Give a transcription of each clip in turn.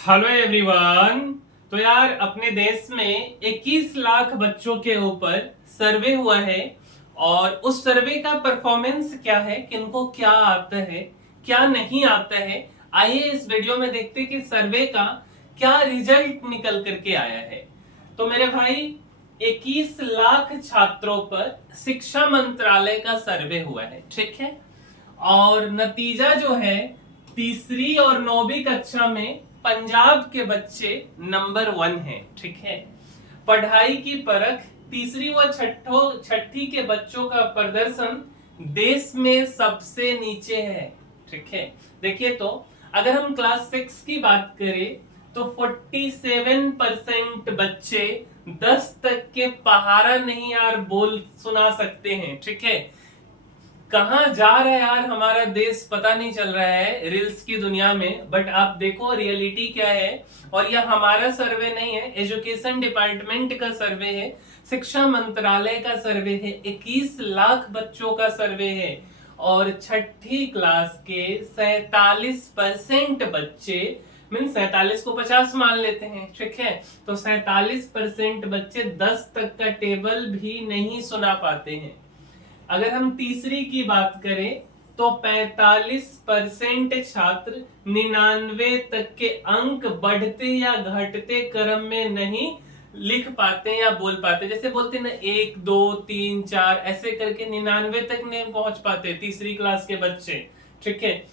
Hello everyone. तो यार अपने देश में 21 लाख बच्चों के ऊपर सर्वे हुआ है और उस सर्वे का परफॉर्मेंस क्या है, किनको क्या आता है क्या नहीं आता है। आइए इस वीडियो में देखते हैं कि सर्वे का क्या रिजल्ट निकल करके आया है। तो मेरे भाई 21 लाख छात्रों पर शिक्षा मंत्रालय का सर्वे हुआ है, ठीक है। और नतीजा जो है, तीसरी और नौवीं कक्षा में पंजाब के बच्चे नंबर 1 है, ठीक है। पढ़ाई की परख, तीसरी व छठी के बच्चों का प्रदर्शन देश में सबसे नीचे है, ठीक है। देखिए तो अगर हम क्लास 6 की बात करें तो 47% बच्चे 10 तक के पहाड़ा नहीं यार बोल सुना सकते हैं, ठीक है। कहाँ जा रहा है यार हमारा देश पता नहीं चल रहा है रील्स की दुनिया में। बट आप देखो रियलिटी क्या है। और यह हमारा सर्वे नहीं है, एजुकेशन डिपार्टमेंट का सर्वे है, शिक्षा मंत्रालय का सर्वे है, 21 लाख बच्चों का सर्वे है। और छठी क्लास के 47% बच्चे, मीन 47 को 50 मान लेते हैं, ठीक है। तो 47% बच्चे 10 तक का टेबल भी नहीं सुना पाते हैं। अगर हम तीसरी की बात करें तो 45% छात्र 99 तक के अंक बढ़ते या घटते क्रम में नहीं लिख पाते या बोल पाते। जैसे बोलते ना 1 2 3 4 ऐसे करके 99 तक नहीं पहुंच पाते तीसरी क्लास के बच्चे, ठीक है।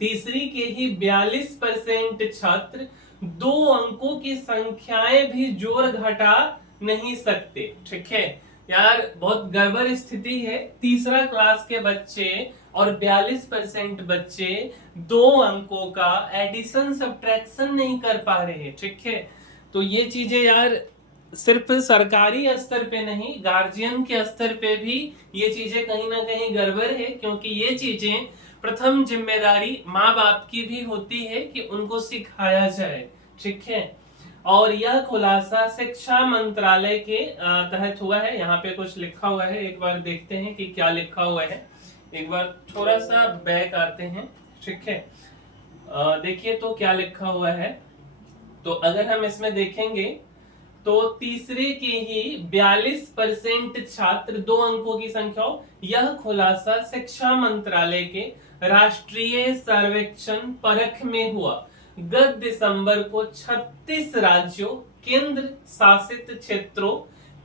तीसरी के ही 42% छात्र 2 अंकों की संख्याएं भी जोड़ घटा नहीं सकते, ठीक है। यार बहुत गड़बड़ स्थिति है। तीसरा क्लास के बच्चे और 42% बच्चे 2 अंकों का एडिशन सब्ट्रैक्शन नहीं कर पा रहे, ठीक है। तो ये चीजें यार सिर्फ सरकारी स्तर पे नहीं, गार्जियन के स्तर पे भी ये चीजें कहीं ना कहीं गड़बड़ है। क्योंकि ये चीजें प्रथम जिम्मेदारी माँ बाप की भी होती है कि उनको सिखाया जाए, ठीक है। और यह खुलासा शिक्षा मंत्रालय के तहत हुआ है। यहाँ पे कुछ लिखा हुआ है, एक बार देखते हैं कि क्या लिखा हुआ है। एक बार थोड़ा सा बैक आते हैं, ठीक है। देखिए तो क्या लिखा हुआ है। तो अगर हम इसमें देखेंगे तो तीसरे के ही 42% छात्र 2 अंकों की संख्या हो। यह खुलासा शिक्षा मंत्रालय के राष्ट्रीय सर्वेक्षण परख में हुआ। गत दिसंबर को 36 राज्यों केंद्र शासित क्षेत्रों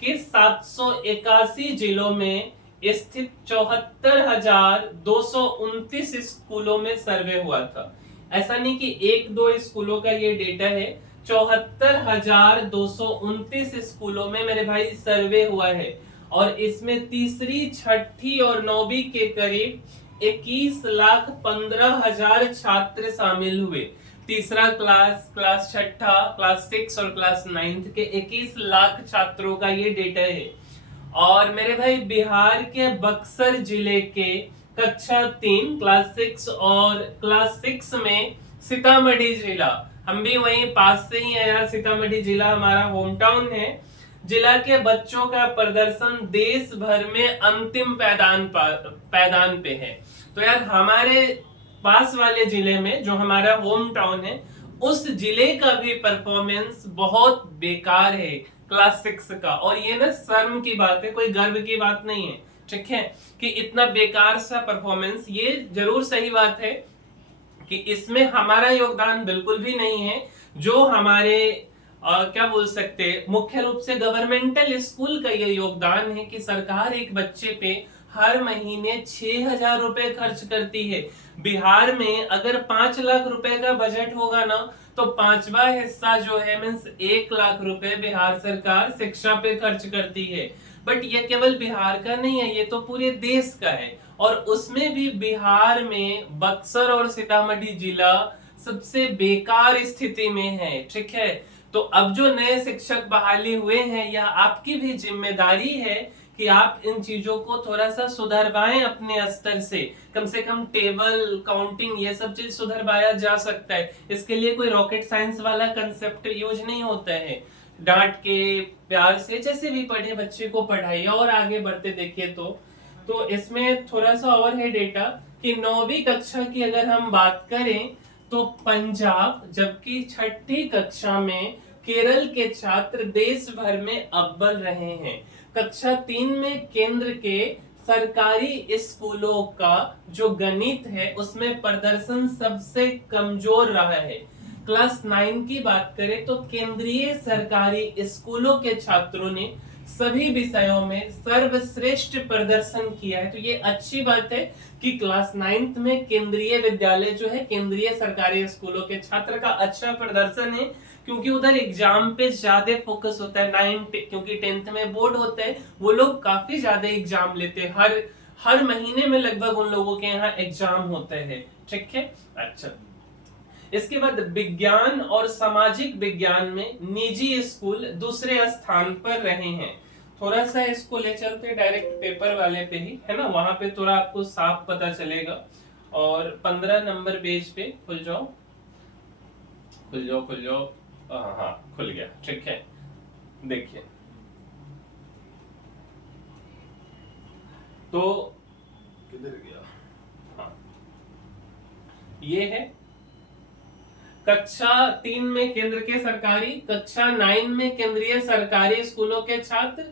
के 781 जिलों में स्थित 74,229 स्कूलों में सर्वे हुआ था। ऐसा नहीं कि 1-2 स्कूलों का ये डेटा है, 74,229 स्कूलों में मेरे भाई सर्वे हुआ है। और इसमें तीसरी छठी और नौवीं के करीब 21,15,000 छात्र शामिल हुए। तीसरा क्लास छठा, क्लास 6 और क्लास 9 के 21 लाख छात्रों का ये डेटा है। और मेरे भाई बिहार के बक्सर जिले के कक्षा 3 क्लास 6 और क्लास 6 में सीतामढ़ी जिला, हम भी वहीं पास से ही है यार, सीतामढ़ी जिला हमारा होम टाउन है। जिला के बच्चों का प्रदर्शन देश भर में अंतिम पैदान पे है। तो यार हमारे पास वाले जिले में जो हमारा होम टाउन है, उस जिले का भी परफॉर्मेंस बहुत बेकार है क्लास 6 का। और ये ना शर्म की बात है, कोई गर्व की बात नहीं है, ठीक है, कि इतना बेकार सा परफॉर्मेंस। ये जरूर सही बात है कि इसमें हमारा योगदान बिल्कुल भी नहीं है। जो हमारे क्या बोल सकते, मुख्य रूप से गवर्नमेंटल स्कूल का ये योगदान है कि सरकार एक बच्चे पे हर महीने 6,000 रुपए खर्च करती है। बिहार में अगर 5 लाख रुपए का बजट होगा ना, तो 5वां हिस्सा जो है मीन्स 1 लाख रुपए बिहार सरकार शिक्षा पे खर्च करती है। बट ये केवल बिहार का नहीं है, ये तो पूरे देश का है। और उसमें भी बिहार में बक्सर और सीतामढ़ी जिला सबसे बेकार स्थिति में है, ठीक है। तो अब जो नए शिक्षक बहाली हुए हैं, यह आपकी भी जिम्मेदारी है कि आप इन चीजों को थोड़ा सा सुधरवाएं अपने स्तर से कम टेबल काउंटिंग ये सब चीज सुधरवाया जा सकता है। इसके लिए कोई रॉकेट साइंस वाला कंसेप्ट यूज नहीं होता है। डांट के प्यार से जैसे भी पढ़े बच्चे को पढ़ाइए और आगे बढ़ते देखिए। तो इसमें थोड़ा सा और है डेटा कि 9वीं कक्षा की अगर हम बात करें तो पंजाब, जबकि छठी कक्षा में केरल के छात्र देश भर में अव्वल रहे हैं। कक्षा 3 में केंद्र के सरकारी स्कूलों का जो गणित है उसमें प्रदर्शन सबसे कमजोर रहा है। क्लास 9 की बात करें तो केंद्रीय सरकारी स्कूलों के छात्रों ने सभी विषयों में सर्वश्रेष्ठ प्रदर्शन किया है। तो ये अच्छी बात है कि क्लास 9th में केंद्रीय विद्यालय जो है, केंद्रीय सरकारी स्कूलों के छात्र का अच्छा प्रदर्शन है, क्योंकि उधर एग्जाम पे ज्यादा फोकस होता है। 9th क्योंकि 10th में बोर्ड होता है, वो लोग काफी ज्यादा एग्जाम लेते हैं, हर महीने में लगभग उन लोगों के यहाँ एग्जाम होते हैं। ठीक है, अच्छा। इसके बाद विज्ञान और सामाजिक विज्ञान में निजी स्कूल दूसरे स्थान पर रहे हैं। थोड़ा सा इसको ले चलते डायरेक्ट पेपर वाले पे ही, है ना, वहां पे थोड़ा आपको साफ पता चलेगा। और 15 नंबर पेज पे खुल जाओ, खुल जाओ, खुल जाओ। हाँ, खुल गया। ठीक है, देखिए तो किधर गया, हाँ ये है कक्षा 3 में केंद्र के सरकारी, कक्षा 9 में केंद्रीय सरकारी स्कूलों के छात्र,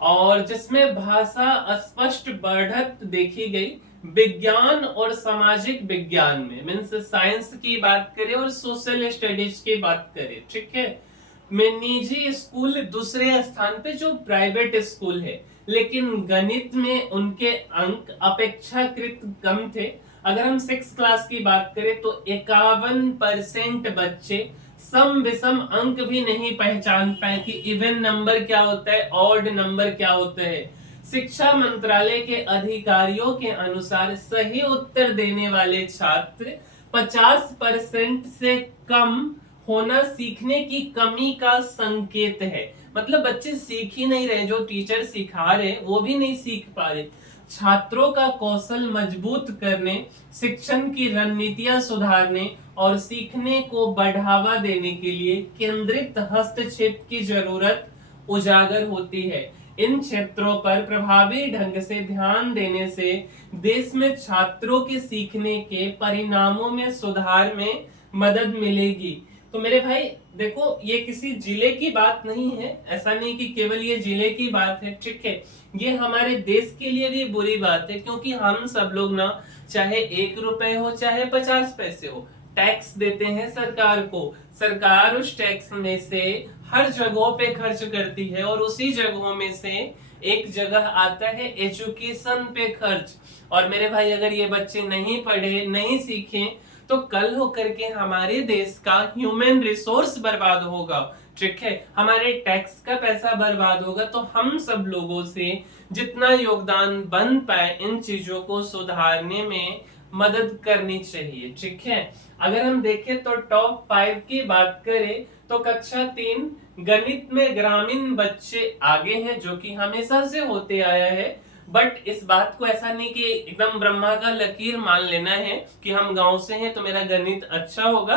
और जिसमें भाषा स्पष्ट बढ़त देखी गई। विज्ञान और सामाजिक विज्ञान में मीन्स साइंस की बात करें और सोशल स्टडीज की बात करें, ठीक है, में निजी स्कूल दूसरे स्थान पे जो प्राइवेट स्कूल है, लेकिन गणित में उनके अंक अपेक्षाकृत कम थे। अगर हम 6 क्लास की बात करें तो 51% बच्चे सम विषम अंक भी नहीं पहचान पाए कि इवन नंबर क्या होता है, ऑड नंबर क्या होता है। शिक्षा मंत्रालय के अधिकारियों के अनुसार सही उत्तर देने वाले छात्र 50% से कम होना सीखने की कमी का संकेत है। मतलब बच्चे सीख ही नहीं रहे, जो टीचर सिखा रहे वो भी नहीं सीख पा रहे। छात्रों का कौशल मजबूत करने, शिक्षण की रणनीतियां सुधारने और सीखने को बढ़ावा देने के लिए केंद्रित हस्तक्षेप की जरूरत उजागर होती है। इन क्षेत्रों पर प्रभावी ढंग से ध्यान देने से देश में छात्रों के सीखने के परिणामों में सुधार में मदद मिलेगी। तो मेरे भाई देखो, ये किसी जिले की बात नहीं है, ऐसा नहीं कि केवल ये जिले की बात है, ठीक है, ये हमारे देश के लिए भी बुरी बात है, क्योंकि हम सब लोग ना, चाहे 1 रुपए हो चाहे 50 पैसे हो, टैक्स देते हैं सरकार को। सरकार उस टैक्स में से हर जगहों पे खर्च करती है, और उसी जगहों में से एक जगह आता है एजुकेशन पे खर्च। और मेरे भाई अगर ये बच्चे नहीं पढ़े, नहीं सीखे, तो कल होकर के हमारे देश का ह्यूमन रिसोर्स बर्बाद होगा, ठीक है, हमारे टैक्स का पैसा बर्बाद होगा। तो हम सब लोगों से जितना योगदान बन पाए इन चीजों को सुधारने में मदद करनी चाहिए, ठीक है। अगर हम देखें तो टॉप 5 की बात करें तो कक्षा 3 गणित में ग्रामीण बच्चे आगे हैं, जो कि हमेशा से होते आया है। बट इस बात को ऐसा नहीं कि एकदम ब्रह्मा का लकीर मान लेना है कि हम गांव से हैं तो मेरा गणित अच्छा होगा।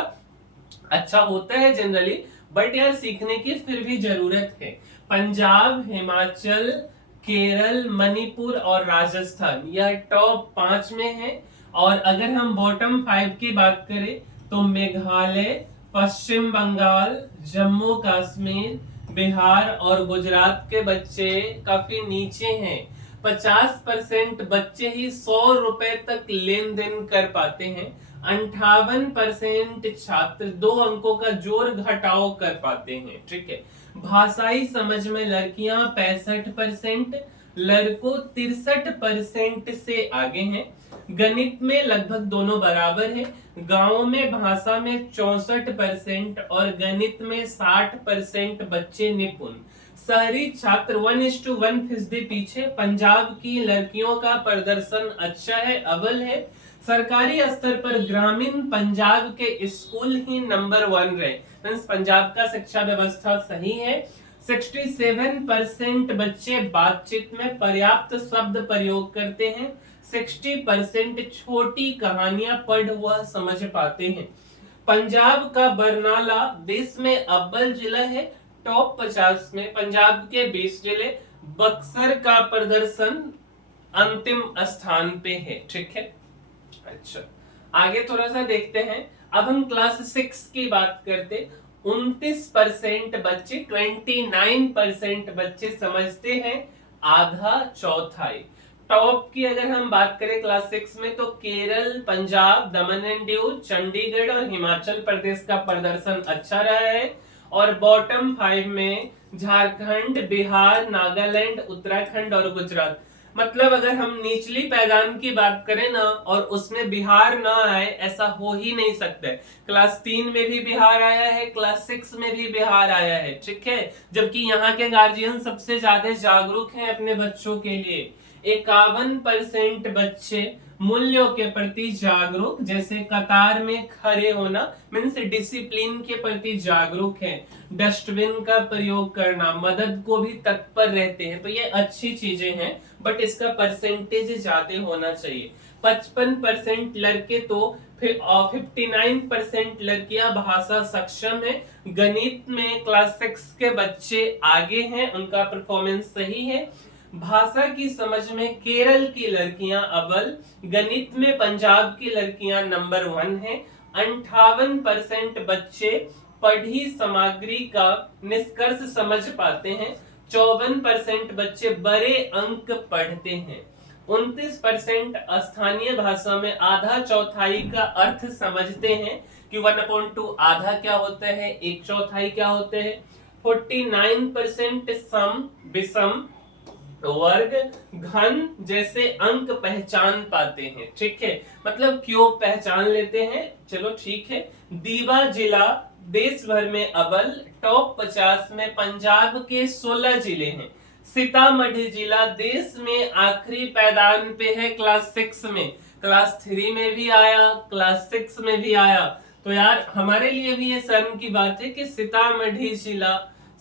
अच्छा होता है जनरली, बट यार सीखने की फिर भी जरूरत है। पंजाब, हिमाचल, केरल, मणिपुर और राजस्थान यह टॉप 5 में है। और अगर हम बॉटम 5 की बात करें तो मेघालय, पश्चिम बंगाल, जम्मू कश्मीर, बिहार और गुजरात के बच्चे काफी नीचे हैं। 50% बच्चे ही 100 रुपए तक लेन देन कर पाते हैं। 58% छात्र 2 अंकों का जोड़ घटाव कर पाते हैं, ठीक है। भाषाई समझ में लड़कियां 65%, लड़कों 63% से आगे हैं। गणित में लगभग दोनों बराबर है। गांव में भाषा में 64% और गणित में 60% बच्चे निपुण। शहरी छात्र 1:1 पीछे। पंजाब की लड़कियों का प्रदर्शन अच्छा है, अव्वल है। सरकारी स्तर पर ग्रामीण पंजाब के स्कूल ही नंबर 1 रहे। पंजाब का शिक्षा व्यवस्था सही है। 67% बच्चे बातचीत में पर्याप्त शब्द प्रयोग करते हैं। 60% छोटी कहानियां पढ़ हुआ समझ पाते हैं। पंजाब का बरनाला देश में अव्वल जिला है। टॉप 50 में पंजाब के 20 जिले। बक्सर का प्रदर्शन अंतिम स्थान पे है, ठीक है। अच्छा, आगे थोड़ा सा देखते हैं। अब हम क्लास 6 की बात करते। 29% बच्चे, 29% बच्चे समझते हैं आधा चौथाई। टॉप की अगर हम बात करें क्लास 6 में, तो केरल, पंजाब, दमन एंड दीव, चंडीगढ़ और हिमाचल प्रदेश का प्रदर्शन अच्छा रहा है। और बॉटम 5 में झारखंड, बिहार, नागालैंड, उत्तराखंड और गुजरात। मतलब अगर हम निचली पायदान की बात करें ना, और उसमें बिहार ना आए, ऐसा हो ही नहीं सकता है। क्लास 3 में भी बिहार आया है, क्लास 6 में भी बिहार आया है, ठीक है। जबकि यहाँ के गार्जियन सबसे ज्यादा जागरूक हैं अपने बच्चों के लिए। 51% बच्चे मूल्यों के प्रति जागरूक, जैसे कतार में खड़े होना, मीन्स डिसिप्लिन के प्रति जागरूक है। डस्टबिन का प्रयोग करना, मदद को भी तत्पर रहते हैं। तो ये अच्छी चीजें हैं, बट इसका परसेंटेज ज्यादा होना चाहिए। 55% लड़के, तो फिर 59% लड़कियां भाषा सक्षम है। गणित में क्लास 6 के बच्चे आगे हैं, उनका परफॉर्मेंस सही है। भाषा की समझ में केरल की लड़कियां अव्वल, गणित में पंजाब की लड़कियां नंबर 1 है। 58% बच्चे पढ़ी सामग्री का निष्कर्ष समझ पाते हैं। 54% बच्चे बड़े अंक पढ़ते हैं। 29% स्थानीय भाषा में आधा चौथाई का अर्थ समझते हैं कि 1/2 आधा क्या होता है, 1/4 क्या होते हैं। 49% सम, विषम, वर्ग, घन जैसे अंक पहचान पाते हैं, ठीक है। मतलब क्यों पहचान लेते हैं, चलो ठीक है। दीवा जिला देश भर में अव्वल, टॉप 50 में पंजाब के 16 जिले हैं। सीतामढ़ी जिला देश में आखिरी पायदान पे है क्लास 6 में। क्लास 3 में भी आया, क्लास 6 में भी आया। तो यार हमारे लिए भी ये शर्म की बात है कि सीतामढ़ी जिला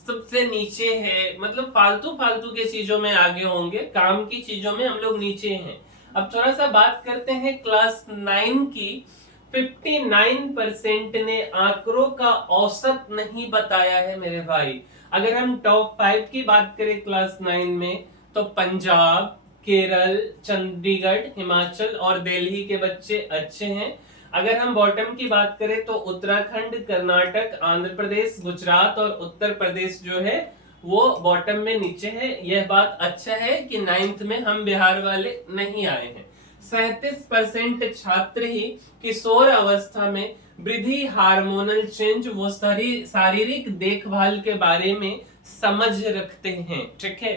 सबसे नीचे है। मतलब फालतू फालतू के चीजों में आगे होंगे, काम की चीजों में हम लोग नीचे हैं। अब थोड़ा सा बात करते हैं क्लास 9 की। 59% ने आंकड़ों का औसत नहीं बताया है मेरे भाई। अगर हम टॉप 5 की बात करें क्लास 9 में, तो पंजाब, केरल, चंडीगढ़, हिमाचल और दिल्ली के बच्चे अच्छे हैं। अगर हम बॉटम की बात करें, तो उत्तराखंड, कर्नाटक, आंध्र प्रदेश, गुजरात और उत्तर प्रदेश जो है वो बॉटम में नीचे है। यह बात अच्छा है कि 9th में हम बिहार वाले नहीं आए हैं। 37% छात्र ही किशोर अवस्था में वृद्धि, हार्मोनल चेंज, वो शारीरिक देखभाल के बारे में समझ रखते हैं, ठीक है।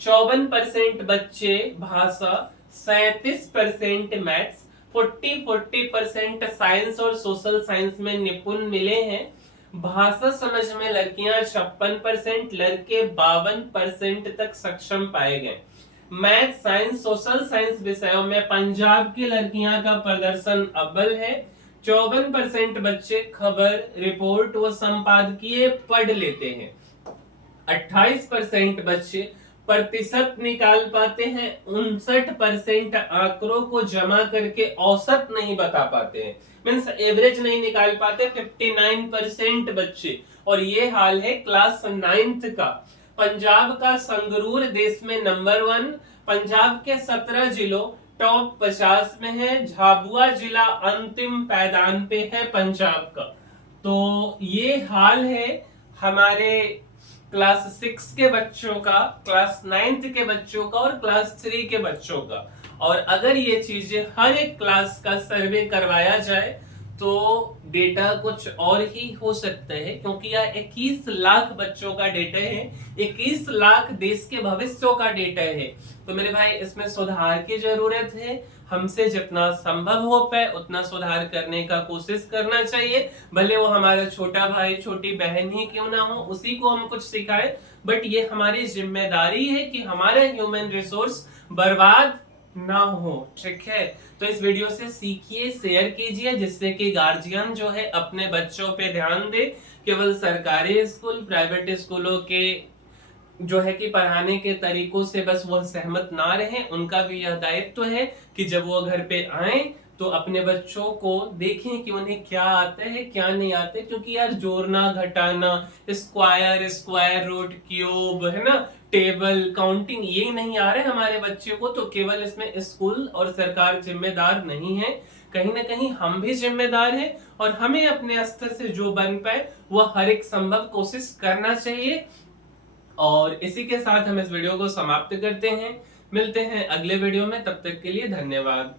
54% बच्चे भाषा, 37% मैथ्स, 40% साइंस और सोशल साइंस में निपुण मिले हैं। भाषा समझ में लड़कियां 56%, लड़के 52% तक सक्षम पाए गए। मैथ, साइंस, सोशल साइंस विषयों में पंजाब की लड़कियां का प्रदर्शन अव्वल है। 54% बच्चे खबर, रिपोर्ट व संपादकीय पढ़ लेते हैं। 28% बच्चे प्रतिशत निकाल पाते हैं। 59% आंकड़ों को जमा करके औसत नहीं बता पाते हैं, मीन्स एवरेज नहीं निकाल पाते 59% बच्चे। और ये हाल है क्लास 9th का। पंजाब का संगरूर देश में नंबर 1, पंजाब के 17 जिलों टॉप 50 में है। झाबुआ जिला अंतिम पायदान पे है पंजाब का। तो ये हाल है हमारे क्लास 6 के बच्चों का, क्लास 9th के बच्चों का और क्लास 3 के बच्चों का। और अगर ये चीजें हर एक क्लास का सर्वे करवाया जाए तो डेटा कुछ और ही हो सकता है, क्योंकि यह 21 लाख बच्चों का डेटा है, 21 लाख देश के भविष्यों का डेटा है। तो मेरे भाई इसमें सुधार की जरूरत है। हमसे जितना संभव हो पाए उतना सुधार करने का कोशिश करना चाहिए। भले वो हमारा छोटा भाई छोटी बहन ही क्यों ना हो, उसी को हम कुछ सिखाए, बट ये हमारी जिम्मेदारी है कि हमारा ह्यूमन रिसोर्स बर्बाद ना हो, ठीक है। तो इस वीडियो से सीखिए, शेयर कीजिए, जिससे कि गार्जियन जो है अपने बच्चों पे ध्यान दे। केवल सरकारी स्कूल, प्राइवेट स्कूलों के जो है कि पढ़ाने के तरीकों से बस वो सहमत ना रहे। उनका भी यह दायित्व है कि जब वो घर पे आए तो अपने बच्चों को देखें कि उन्हें क्या आता है क्या नहीं आता है। क्योंकि यार जोड़ना, घटाना, स्क्वायर रूट, क्यूब, है ना, टेबल, काउंटिंग, ये नहीं आ रहे हमारे बच्चे को। तो केवल इसमें स्कूल और सरकार जिम्मेदार नहीं है। कहीं ना कहीं हम भी जिम्मेदार हैं और हमें अपने स्तर से जो बन पाए वह हर एक संभव कोशिश करना चाहिए। और इसी के साथ हम इस वीडियो को समाप्त करते हैं। मिलते हैं अगले वीडियो में, तब तक के लिए धन्यवाद।